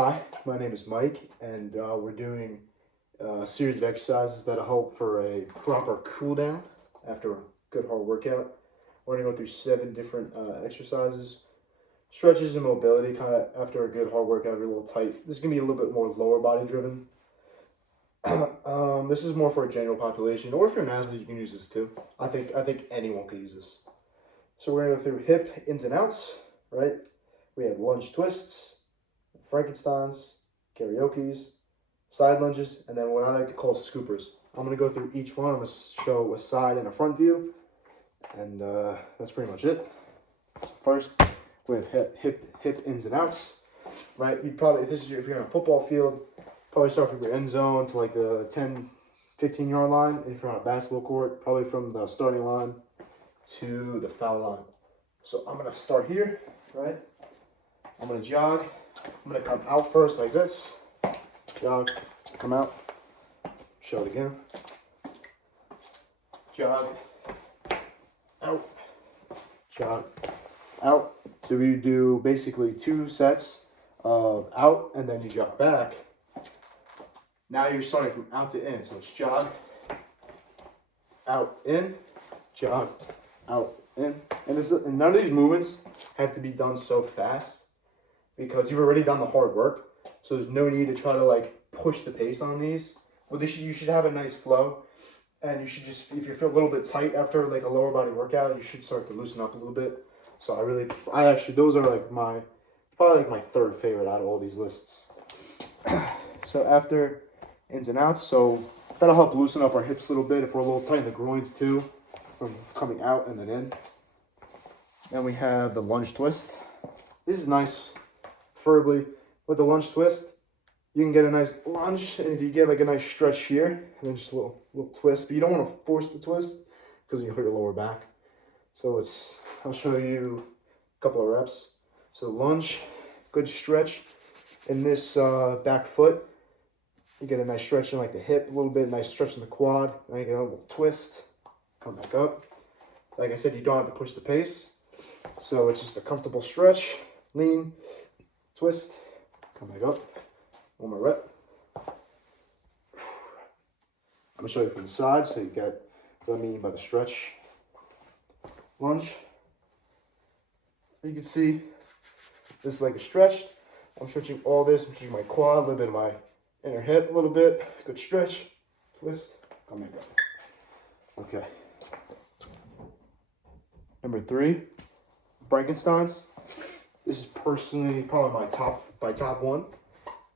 Hi, my name is Mike, and we're doing a series of exercises that'll help for a proper cool down after a good hard workout. We're gonna go through 7 different exercises, stretches and mobility, kind of after a good hard workout. You're a little tight. This is gonna be a little bit more lower body driven. This is more for a general population, or if you're an athlete, you can use this too. I think anyone could use this. So we're gonna go through hip ins and outs, right? We have lunge twists, Frankensteins, karaoke's, side lunges, and then what I like to call scoopers. I'm going to go through each one. I'm going to show a side and a front view, and that's pretty much it. So first, we have hip ins and outs, right? You'd probably, if you're in a football field, probably start from your end zone to like the 10, 15-yard line. And if you're on a basketball court, probably from the starting line to the foul line. So I'm going to start here, right? I'm going to jog. I'm going to come out first like this. Jog, come out. Show it again. Jog, out. Jog, out. So we do basically 2 sets of out and then you jog back. Now you're starting from out to in. So it's jog, out, in, jog, out, in. And none of these movements have to be done so fast, because you've already done the hard work, so there's no need to try to like push the pace on these. Well, you should have a nice flow, and you should just, if you feel a little bit tight after like a lower body workout, you should start to loosen up a little bit. So I actually, those are like probably like my 3rd favorite out of all these lists. So after ins and outs, so that'll help loosen up our hips a little bit if we're a little tight in the groins too, from coming out and then in. Then we have the lunge twist. This is nice. Preferably with the lunge twist, you can get a nice lunge, and if you get like a nice stretch here, and then just a little twist, but you don't want to force the twist because you hurt your lower back. So I'll show you a couple of reps. So lunge, good stretch in this back foot. You get a nice stretch in like the hip a little bit, nice stretch in the quad, and you get a little twist, come back up. Like I said, you don't have to push the pace. So it's just a comfortable stretch, lean, twist, come back up, 1 more rep. I'm gonna show you from the side so you get what I mean by the stretch. Lunge. You can see this is like a stretch. I'm stretching all this, I'm stretching my quad, a little bit of my inner hip, a little bit. Good stretch, twist, come back up. Okay. Number 3, Frankensteins. This is personally probably my top one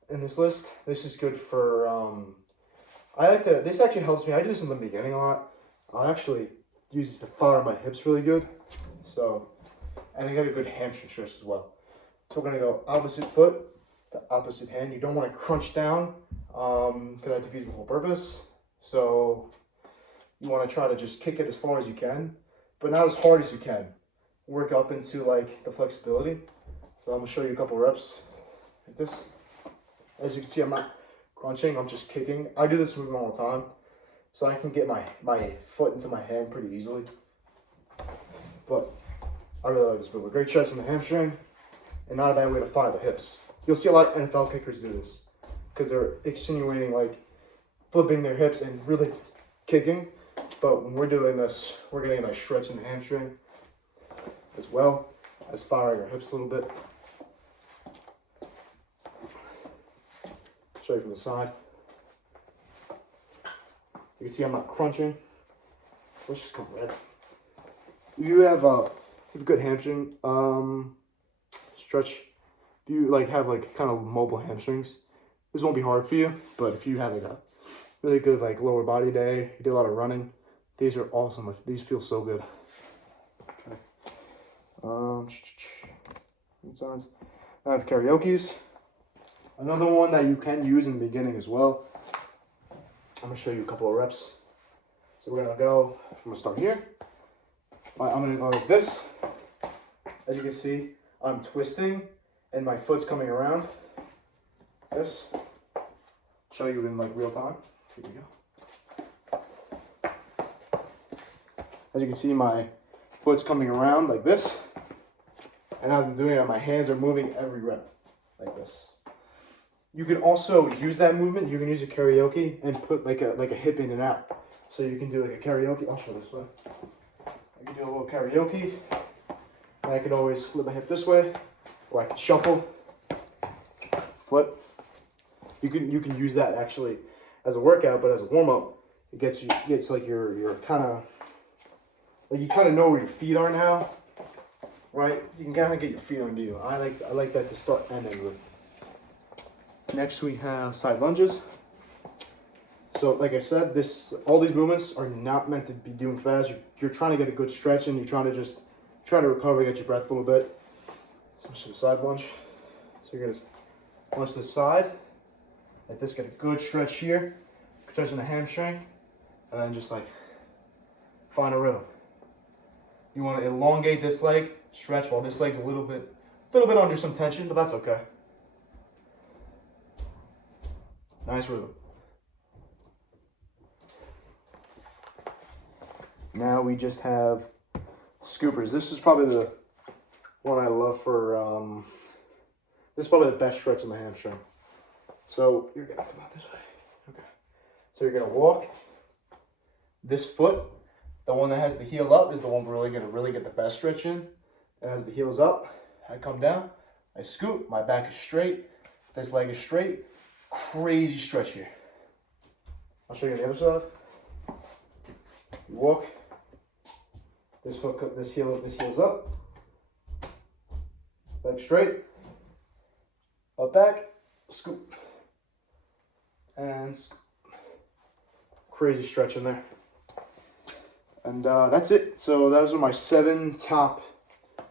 in this list. This is good for, this actually helps me. I do this in the beginning a lot. I actually use this to fire my hips really good. So, and I got a good hamstring stretch as well. So we're gonna go opposite foot to opposite hand. You don't want to crunch down, because that defeats the whole purpose. So you want to try to just kick it as far as you can, but not as hard as you can. Work up into like the flexibility. So I'm gonna show you a couple reps like this. As you can see, I'm not crunching, I'm just kicking. I do this movement all the time, so I can get my foot into my hand pretty easily. But I really like this movement. Great stretch in the hamstring, and not a bad way to fire the hips. You'll see a lot of NFL kickers do this, because they're insinuating like flipping their hips and really kicking. But when we're doing this, we're getting a nice stretch in the hamstring, as well as firing our hips a little bit. Show you from the side. You can see I'm not crunching. Let's just come red. You have a good hamstring stretch. If you like have like kind of mobile hamstrings, this won't be hard for you. But if you have like a really good like lower body day, you did a lot of running, these are awesome. These feel so good. Okay. Signs. I have karaoke's. Another one that you can use in the beginning as well. I'm gonna show you a couple of reps. So we're gonna start here. I'm gonna go like this. As you can see, I'm twisting and my foot's coming around. This. Show you in like real time. Here we go. As you can see, my foot's coming around like this. And as I'm doing it, my hands are moving every rep like this. You can also use that movement. You can use a karaoke and put like a hip in and out. So you can do like a karaoke. I'll show this way. I can do a little karaoke. And I can always flip my hip this way, or I can shuffle, flip. You can use that actually as a workout, but as a warm up, it gets like you're kind of like you kind of know where your feet are now, right? You can kind of get your feet under you. I like that to start and end with. Next we have side lunges. So like I said, all these movements are not meant to be doing fast. You're trying to get a good stretch and you're trying to just try to recover, get your breath a little bit. So let's do the side lunge. So you're gonna lunge to the side. Like this, get a good stretch here, stretching the hamstring, and then just like find a rhythm. You want to elongate this leg, stretch while this leg's a little bit under some tension, but that's okay. Nice rhythm. Now we just have scoopers. This is probably the one I love for, this is probably the best stretch in the hamstring. So you're gonna come out this way. Okay. So you're gonna walk. This foot, the one that has the heel up, is the one we're really gonna get the best stretch in. And as the heel's up, I come down, I scoot, my back is straight, this leg is straight. Crazy stretch here. I'll show you on the other side. You walk. This foot, this heel's up. Leg straight. Up back. Scoop. And scoop. Crazy stretch in there. And that's it. So those are my 7 top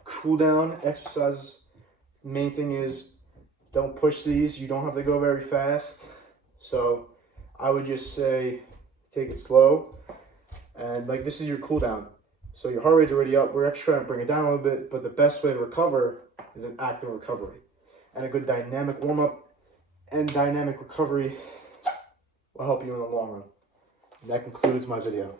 cool down exercises. Main thing is don't push these. You don't have to go very fast. So I would just say take it slow. And like this is your cool down. So your heart rate's already up. We're actually trying to bring it down a little bit, but the best way to recover is an active recovery. And a good dynamic warm up and dynamic recovery will help you in the long run. And that concludes my video.